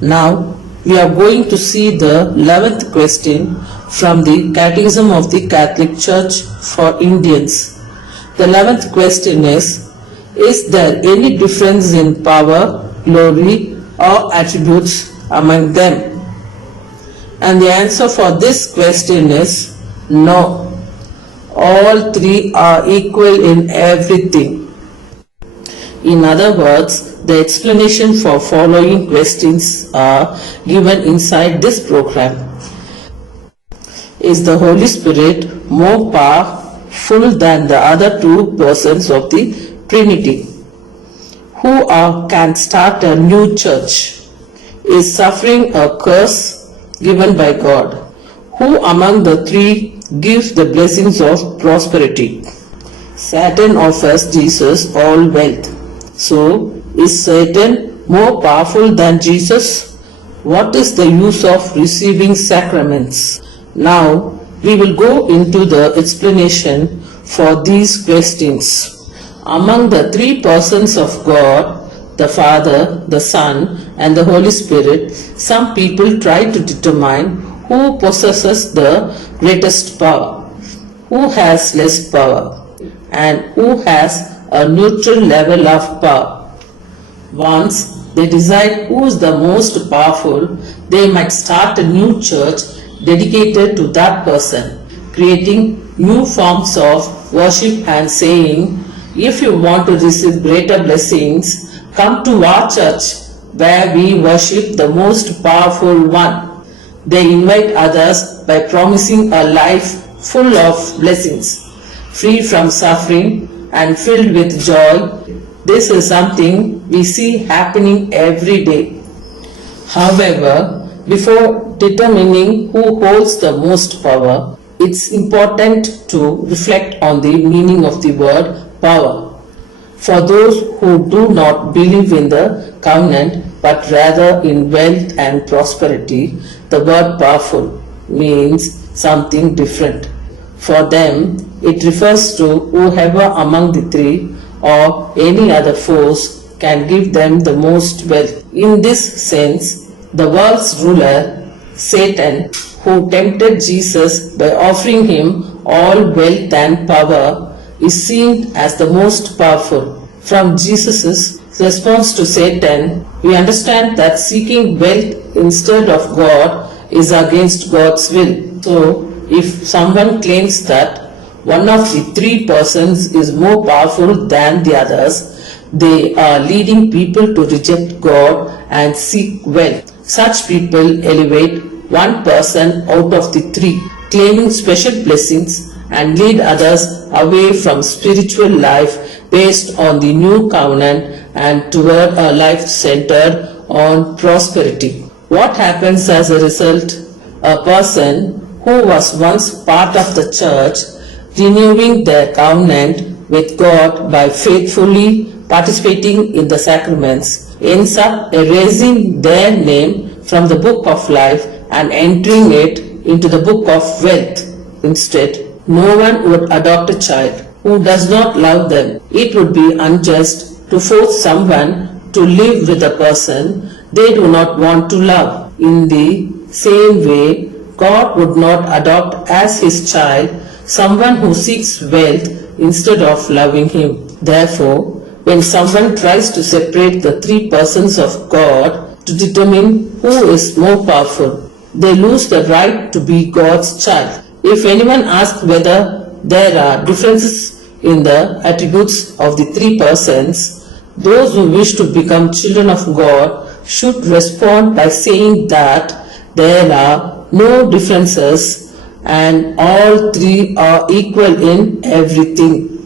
Now we are going to see the 11th question from the Catechism of the Catholic Church for Indians. The 11th question is there any difference in power, glory or attributes among them? And the answer for this question is no. All three are equal in everything. In other words, the explanation for following questions are given inside this program. Is the Holy Spirit more powerful than the other two persons of the Trinity? Who can start a new church? Is suffering a curse given by God? Who among the three gives the blessings of prosperity? Satan offers Jesus all wealth. So, is Satan more powerful than Jesus? What is the use of receiving sacraments? Now, we will go into the explanation for these questions. Among the three persons of God, the Father, the Son, and the Holy Spirit, some people try to determine who possesses the greatest power, who has less power, and who has a neutral level of power. Once they decide who is the most powerful, they might start a new church dedicated to that person, creating new forms of worship and saying, if you want to receive greater blessings, come to our church where we worship the most powerful one. They invite others by promising a life full of blessings, free from suffering and filled with joy. This is something we see happening every day. However, before determining who holds the most power, it's important to reflect on the meaning of the word power. For those who do not believe in the covenant but rather in wealth and prosperity, the word powerful means something different. For them, it refers to whoever among the three or any other force can give them the most wealth. In this sense, the world's ruler, Satan, who tempted Jesus by offering him all wealth and power, is seen as the most powerful. From Jesus' response to Satan, we understand that seeking wealth instead of God is against God's will. So, if someone claims that one of the three persons is more powerful than the others, they are leading people to reject God and seek wealth. Such people elevate one person out of the three, claiming special blessings, and lead others away from spiritual life based on the new covenant and toward a life centered on prosperity. What happens as a result? A person who was once part of the church, renewing their covenant with God by faithfully participating in the sacraments, ends up erasing their name from the book of life and entering it into the book of wealth. Instead, no one would adopt a child who does not love them. It would be unjust to force someone to live with a person they do not want to love. In the same way, God would not adopt as his child someone who seeks wealth instead of loving him. Therefore, when someone tries to separate the three persons of God to determine who is more powerful, they lose the right to be God's child. If anyone asks whether there are differences in the attributes of the three persons, those who wish to become children of God should respond by saying that there are no differences and all three are equal in everything.